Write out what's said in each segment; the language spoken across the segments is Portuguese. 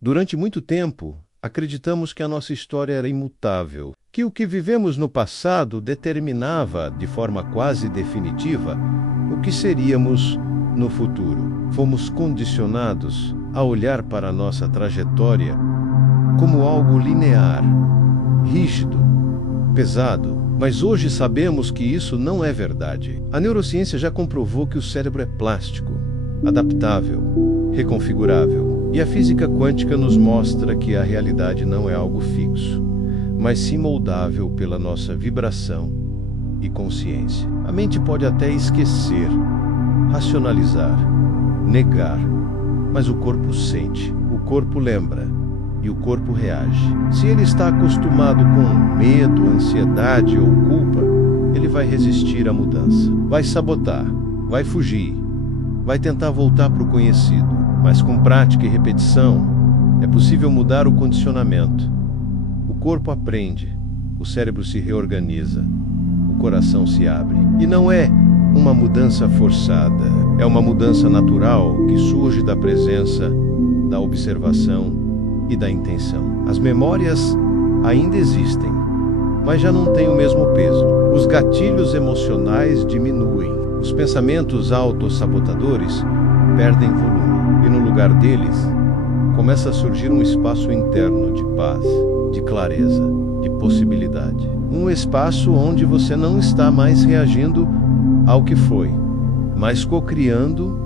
Durante muito tempo, acreditamos que a nossa história era imutável, que o que vivemos no passado determinava, de forma quase definitiva, o que seríamos no futuro. Fomos condicionados a olhar para a nossa trajetória como algo linear, rígido, pesado. Mas hoje sabemos que isso não é verdade. A neurociência já comprovou que o cérebro é plástico, adaptável, reconfigurável. E a física quântica nos mostra que a realidade não é algo fixo, mas sim moldável pela nossa vibração e consciência. A mente pode até esquecer, racionalizar, negar, mas o corpo sente, o corpo lembra e o corpo reage. Se ele está acostumado com medo, ansiedade ou culpa, ele vai resistir à mudança, vai sabotar, vai fugir, vai tentar voltar para o conhecido. Mas com prática e repetição, é possível mudar o condicionamento. O corpo aprende, o cérebro se reorganiza, o coração se abre. E não é uma mudança forçada, é uma mudança natural que surge da presença, da observação e da intenção. As memórias ainda existem, mas já não têm o mesmo peso. Os gatilhos emocionais diminuem. Os pensamentos autossabotadores perdem volume. E no lugar deles, começa a surgir um espaço interno de paz, de clareza, de possibilidade. Um espaço onde você não está mais reagindo ao que foi, mas co-criando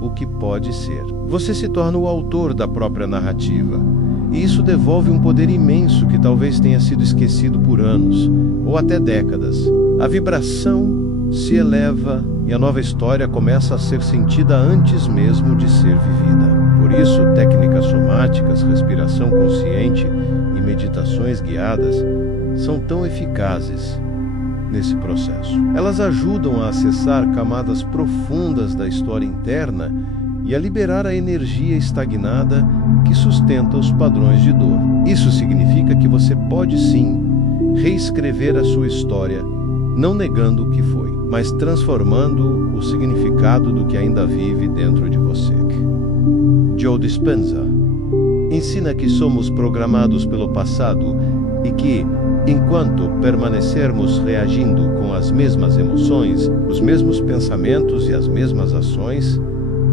o que pode ser. Você se torna o autor da própria narrativa. E isso devolve um poder imenso que talvez tenha sido esquecido por anos, ou até décadas. A vibração se eleva e a nova história começa a ser sentida antes mesmo de ser vivida. Por isso, técnicas somáticas, respiração consciente e meditações guiadas são tão eficazes nesse processo. Elas ajudam a acessar camadas profundas da história interna e a liberar a energia estagnada que sustenta os padrões de dor. Isso significa que você pode sim reescrever a sua história, não negando o que foi, mas transformando o significado do que ainda vive dentro de você. Joe Dispenza ensina que somos programados pelo passado e que, enquanto permanecermos reagindo com as mesmas emoções, os mesmos pensamentos e as mesmas ações,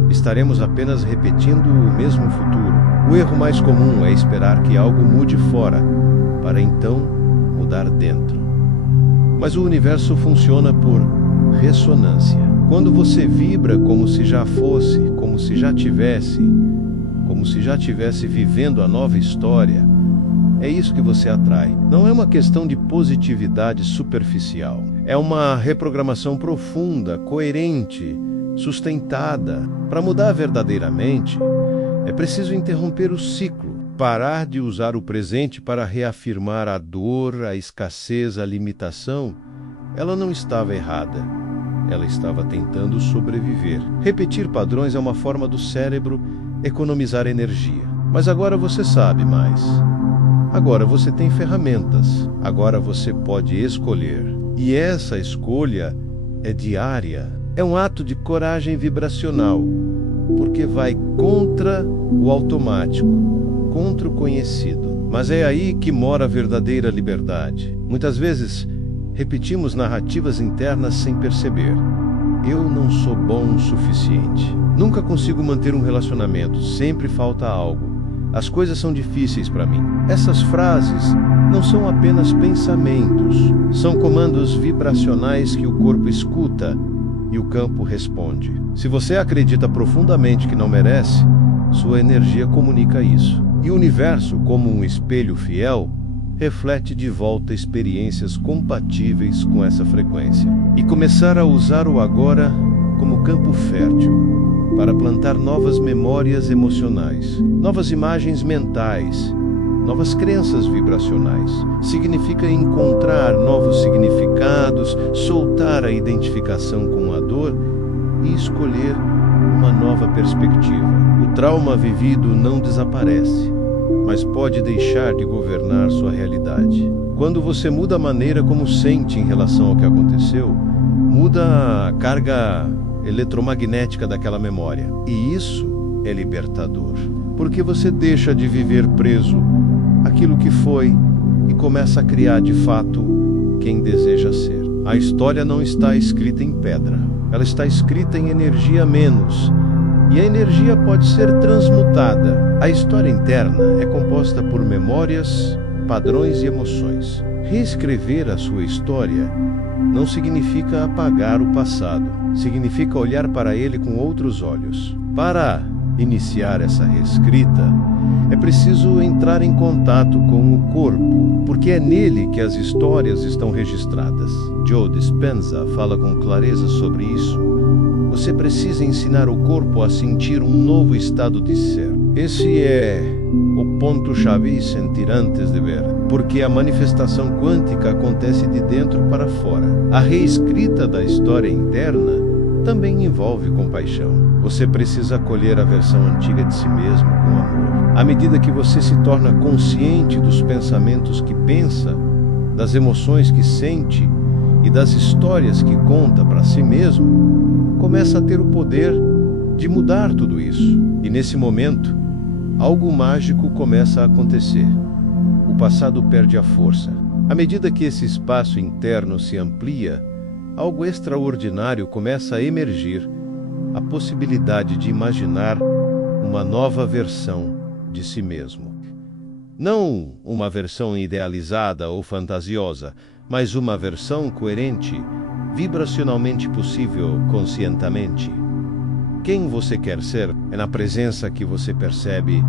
estaremos apenas repetindo o mesmo futuro. O erro mais comum é esperar que algo mude fora, para então mudar dentro. Mas o universo funciona por ressonância. Quando você vibra como se já fosse, como se já tivesse vivendo a nova história, é isso que você atrai. Não é uma questão de positividade superficial. É uma reprogramação profunda, coerente, sustentada. Para mudar verdadeiramente, é preciso interromper o ciclo, parar de usar o presente para reafirmar a dor, a escassez, a limitação. Ela não estava errada. Ela estava tentando sobreviver. Repetir padrões é uma forma do cérebro economizar energia. Mas agora você sabe mais. Agora você tem ferramentas. Agora você pode escolher. E essa escolha é diária. É um ato de coragem vibracional, porque vai contra o automático, contra o conhecido. Mas é aí que mora a verdadeira liberdade. Muitas vezes, repetimos narrativas internas sem perceber. Eu não sou bom o suficiente. Nunca consigo manter um relacionamento. Sempre falta algo. As coisas são difíceis para mim. Essas frases não são apenas pensamentos. São comandos vibracionais que o corpo escuta e o campo responde. Se você acredita profundamente que não merece, sua energia comunica isso. E o universo, como um espelho fiel, reflete de volta experiências compatíveis com essa frequência. E começar a usar o agora como campo fértil para plantar novas memórias emocionais, novas imagens mentais, novas crenças vibracionais. Significa encontrar novos significados, soltar a identificação com a dor e escolher uma nova perspectiva. O trauma vivido não desaparece, mas pode deixar de governar sua realidade. Quando você muda a maneira como sente em relação ao que aconteceu, muda a carga eletromagnética daquela memória. E isso é libertador. porque você deixa de viver preso àquilo que foi e começa a criar de fato quem deseja ser. A história não está escrita em pedra, ela está escrita em energia menos, e a energia pode ser transmutada. A história interna é composta por memórias, padrões e emoções. Reescrever a sua história não significa apagar o passado, significa olhar para ele com outros olhos. Para iniciar essa reescrita, é preciso entrar em contato com o corpo, porque é nele que as histórias estão registradas. Joe Dispenza fala com clareza sobre isso. Você precisa ensinar o corpo a sentir um novo estado de ser. Esse é o ponto-chave: sentir antes de ver, porque a manifestação quântica acontece de dentro para fora. A reescrita da história interna também envolve compaixão. Você precisa acolher a versão antiga de si mesmo com amor. À medida que você se torna consciente dos pensamentos que pensa, das emoções que sente e das histórias que conta para si mesmo, começa a ter o poder de mudar tudo isso. E nesse momento, algo mágico começa a acontecer. O passado perde a força. À medida que esse espaço interno se amplia, algo extraordinário começa a emergir, a possibilidade de imaginar uma nova versão de si mesmo. Não uma versão idealizada ou fantasiosa, mas uma versão coerente, vibracionalmente possível conscientemente. Quem você quer ser é na presença que você percebe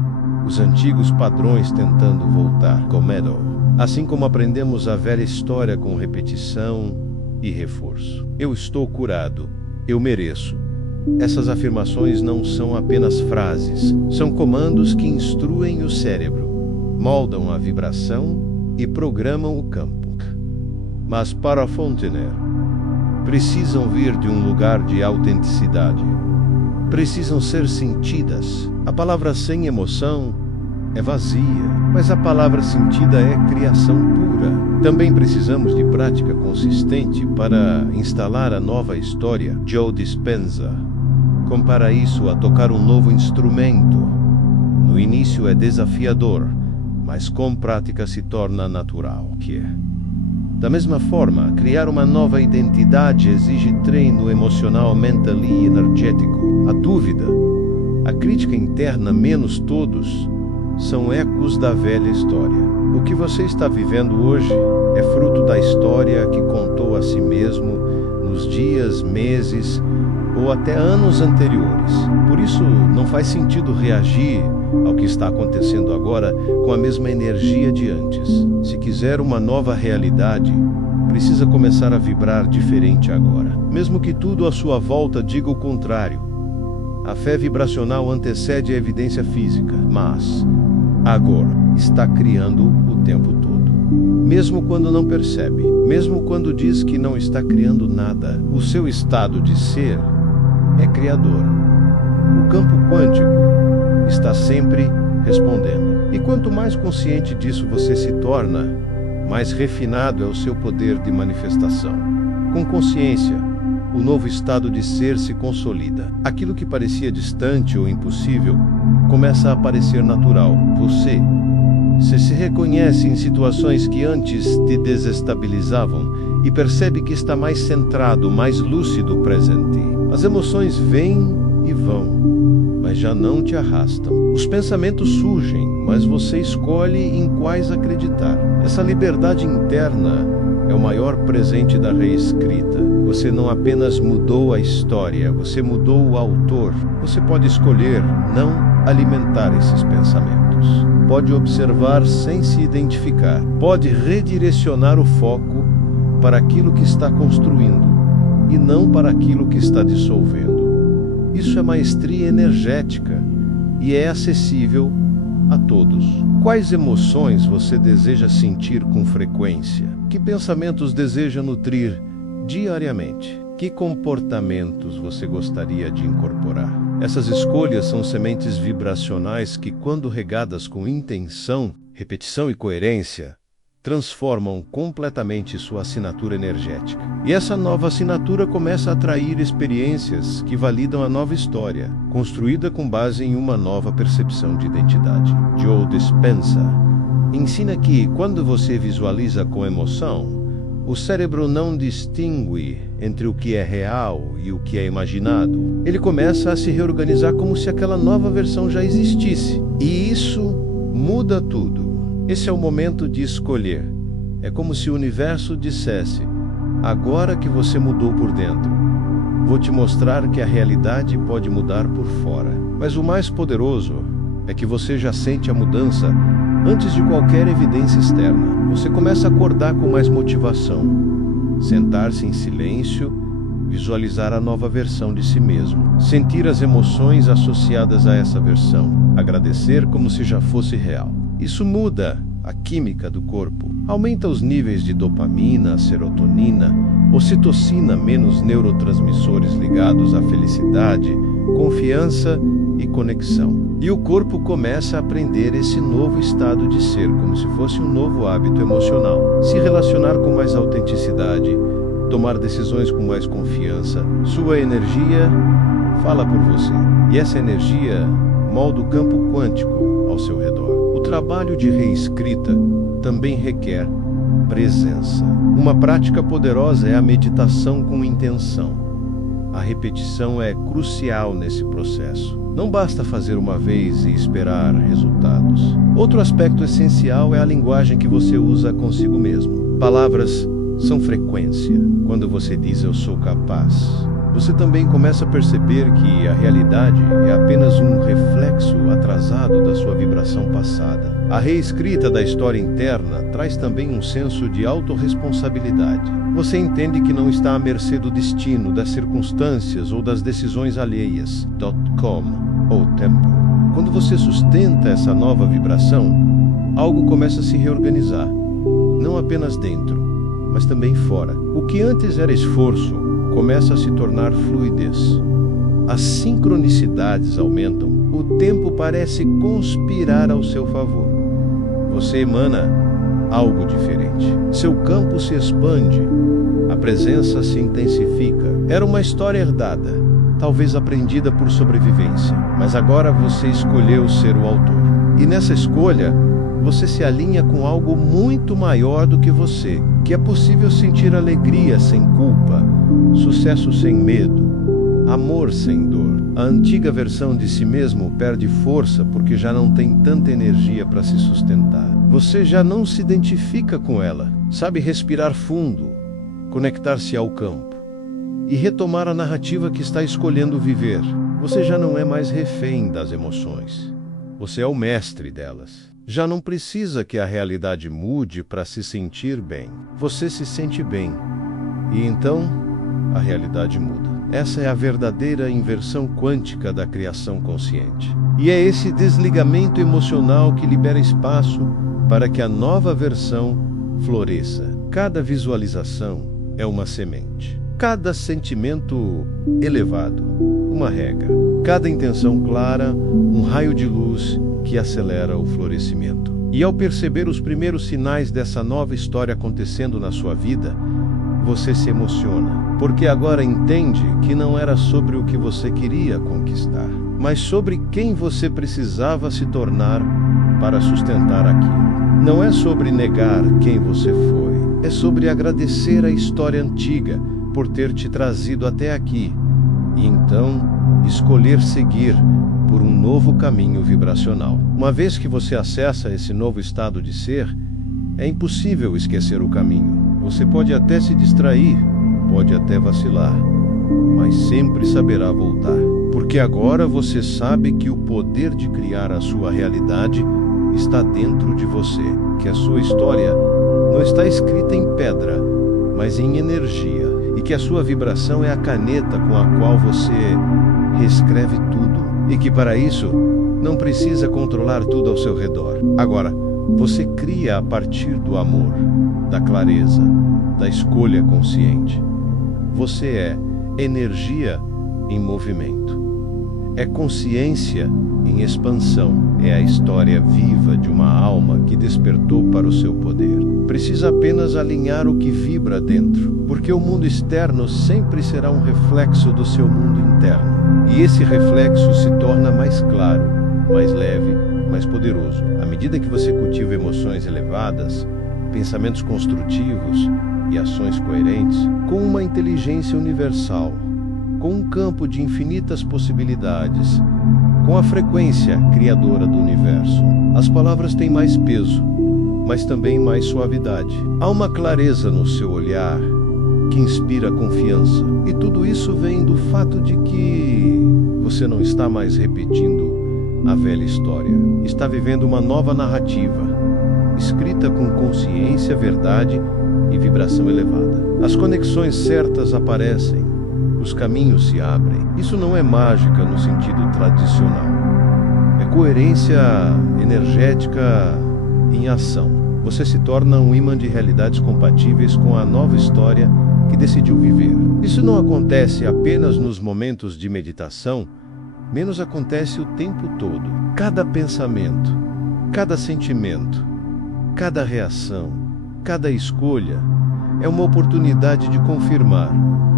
os antigos padrões tentando voltar com medo. Assim como aprendemos a velha história com repetição e reforço. Eu estou curado. Eu mereço. Essas afirmações não são apenas frases, são comandos que instruem o cérebro, moldam a vibração e programam o campo. Mas para Fontenay, precisam vir de um lugar de autenticidade. Precisam ser sentidas. A palavra sem emoção é vazia, mas a palavra sentida é criação pura. Também precisamos de prática consistente para instalar a nova história. Joe Dispenza compara isso a tocar um novo instrumento. No início é desafiador, mas com prática se torna natural. Da mesma forma, criar uma nova identidade exige treino emocional, mental e energético. A dúvida, a crítica interna menos todos, são ecos da velha história. O que você está vivendo hoje é fruto da história que contou a si mesmo nos dias, meses ou até anos anteriores. Por isso, não faz sentido reagir ao que está acontecendo agora com a mesma energia de antes. Se quiser uma nova realidade, precisa começar a vibrar diferente agora. Mesmo que tudo à sua volta diga o contrário. A fé vibracional antecede a evidência física, mas agora está criando o tempo todo. Mesmo quando não percebe, mesmo quando diz que não está criando nada, o seu estado de ser é criador. O campo quântico está sempre respondendo. E quanto mais consciente disso você se torna, mais refinado é o seu poder de manifestação. Com consciência, o novo estado de ser se consolida. Aquilo que parecia distante ou impossível começa a parecer natural. Você se reconhece em situações que antes te desestabilizavam e percebe que está mais centrado, mais lúcido presente. As emoções vêm e vão, mas já não te arrastam. Os pensamentos surgem, mas você escolhe em quais acreditar. Essa liberdade interna é o maior presente da reescrita. Você não apenas mudou a história, você mudou o autor. Você pode escolher não alimentar esses pensamentos. Pode observar sem se identificar. Pode redirecionar o foco para aquilo que está construindo e não para aquilo que está dissolvendo. Isso é maestria energética e é acessível a todos. Quais emoções você deseja sentir com frequência? Que pensamentos deseja nutrir diariamente? Que comportamentos você gostaria de incorporar? Essas escolhas são sementes vibracionais que, quando regadas com intenção, repetição e coerência, transformam completamente sua assinatura energética. E essa nova assinatura começa a atrair experiências que validam a nova história, construída com base em uma nova percepção de identidade. Joe Dispenza ensina que, quando você visualiza com emoção, o cérebro não distingue entre o que é real e o que é imaginado. Ele começa a se reorganizar como se aquela nova versão já existisse. E isso muda tudo. Esse é o momento de escolher. É como se o universo dissesse: agora que você mudou por dentro, vou te mostrar que a realidade pode mudar por fora. Mas o mais poderoso é que você já sente a mudança antes de qualquer evidência externa. Você começa a acordar com mais motivação, sentar-se em silêncio, visualizar a nova versão de si mesmo, sentir as emoções associadas a essa versão, agradecer como se já fosse real. Isso muda a química do corpo, aumenta os níveis de dopamina, serotonina, ocitocina, menos neurotransmissores ligados à felicidade, confiança e conexão. E o corpo começa a aprender esse novo estado de ser, como se fosse um novo hábito emocional. Se relacionar com mais autenticidade, tomar decisões com mais confiança. Sua energia fala por você. E essa energia molda o campo quântico ao seu redor. O trabalho de reescrita também requer presença. Uma prática poderosa é a meditação com intenção. A repetição é crucial nesse processo. Não basta fazer uma vez e esperar resultados. Outro aspecto essencial é a linguagem que você usa consigo mesmo. Palavras são frequência. Quando você diz "eu sou capaz", você também começa a perceber que a realidade é apenas um reflexo atrasado da sua vibração passada. A reescrita da história interna traz também um senso de autorresponsabilidade. Você entende que não está à mercê do destino, das circunstâncias ou das decisões alheias. .com ou tempo. Quando você sustenta essa nova vibração, algo começa a se reorganizar, não apenas dentro, mas também fora. O que antes era esforço começa a se tornar fluidez. As sincronicidades aumentam. O tempo parece conspirar ao seu favor. Você emana algo diferente. Seu campo se expande. A presença se intensifica. Era uma história herdada, talvez aprendida por sobrevivência, mas agora você escolheu ser o autor. E nessa escolha, você se alinha com algo muito maior do que você, que é possível sentir alegria sem culpa, sucesso sem medo, amor sem dor. A antiga versão de si mesmo perde força porque já não tem tanta energia para se sustentar. Você já não se identifica com ela, sabe respirar fundo, conectar-se ao campo e retomar a narrativa que está escolhendo viver. Você já não é mais refém das emoções. Você é o mestre delas. Já não precisa que a realidade mude para se sentir bem. Você se sente bem. E então, a realidade muda. Essa é a verdadeira inversão quântica da criação consciente. E é esse desligamento emocional que libera espaço para que a nova versão floresça. Cada visualização é uma semente. Cada sentimento elevado, uma rega. Cada intenção clara, um raio de luz que acelera o florescimento. E ao perceber os primeiros sinais dessa nova história acontecendo na sua vida, você se emociona, porque agora entende que não era sobre o que você queria conquistar, mas sobre quem você precisava se tornar para sustentar aquilo. Não é sobre negar quem você foi, é sobre agradecer a história antiga por ter te trazido até aqui, e então escolher seguir por um novo caminho vibracional. Uma vez que você acessa esse novo estado de ser, é impossível esquecer o caminho. Você pode até se distrair, pode até vacilar, mas sempre saberá voltar. Porque agora você sabe que o poder de criar a sua realidade está dentro de você, que a sua história não está escrita em pedra, mas em energia, e que a sua vibração é a caneta com a qual você reescreve tudo, e que para isso não precisa controlar tudo ao seu redor. Agora, você cria a partir do amor, da clareza, da escolha consciente. Você é energia em movimento. É consciência em expansão. É a história viva de uma alma que despertou para o seu poder. Precisa apenas alinhar o que vibra dentro, porque o mundo externo sempre será um reflexo do seu mundo interno. E esse reflexo se torna mais claro, mais leve, mais poderoso. À medida que você cultiva emoções elevadas, pensamentos construtivos e ações coerentes, com uma inteligência universal, com um campo de infinitas possibilidades, com a frequência criadora do universo, as palavras têm mais peso, mas também mais suavidade. Há uma clareza no seu olhar que inspira confiança. E tudo isso vem do fato de que você não está mais repetindo a velha história. Está vivendo uma nova narrativa, escrita com consciência, verdade e vibração elevada. As conexões certas aparecem, os caminhos se abrem. Isso não é mágica no sentido tradicional. É coerência energética em ação. Você se torna um imã de realidades compatíveis com a nova história que decidiu viver. Isso não acontece apenas nos momentos de meditação, menos acontece o tempo todo. Cada pensamento, cada sentimento, cada reação, cada escolha é uma oportunidade de confirmar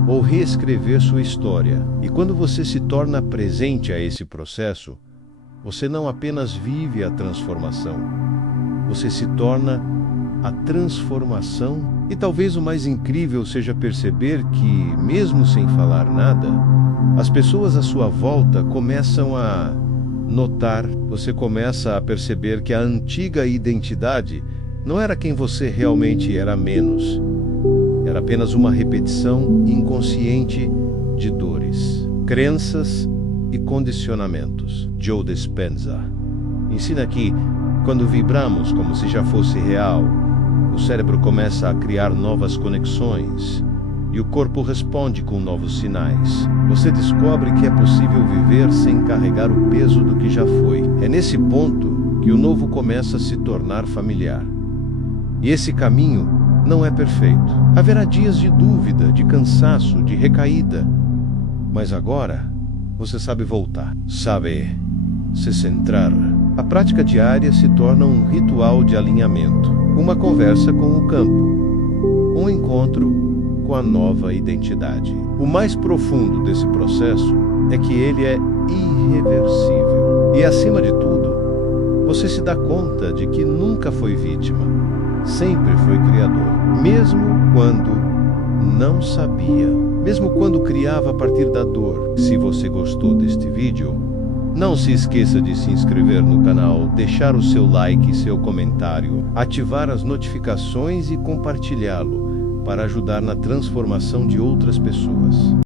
ou reescrever sua história. E quando você se torna presente a esse processo, você não apenas vive a transformação, você se torna a transformação. E talvez o mais incrível seja perceber que, mesmo sem falar nada, as pessoas à sua volta começam a notar, você começa a perceber que a antiga identidade não era quem você realmente era menos. Era apenas uma repetição inconsciente de dores, crenças e condicionamentos. Joe Dispenza ensina que, quando vibramos como se já fosse real, o cérebro começa a criar novas conexões e o corpo responde com novos sinais. Você descobre que é possível viver sem carregar o peso do que já foi. É nesse ponto que o novo começa a se tornar familiar. E esse caminho não é perfeito. Haverá dias de dúvida, de cansaço, de recaída. Mas agora, você sabe voltar, sabe se centrar. A prática diária se torna um ritual de alinhamento, uma conversa com o campo, um encontro com a nova identidade. O mais profundo desse processo é que ele é irreversível. E, acima de tudo, você se dá conta de que nunca foi vítima, sempre foi criador, mesmo quando não sabia, mesmo quando criava a partir da dor. Se você gostou deste vídeo, não se esqueça de se inscrever no canal, deixar o seu like e seu comentário, ativar as notificações e compartilhá-lo para ajudar na transformação de outras pessoas.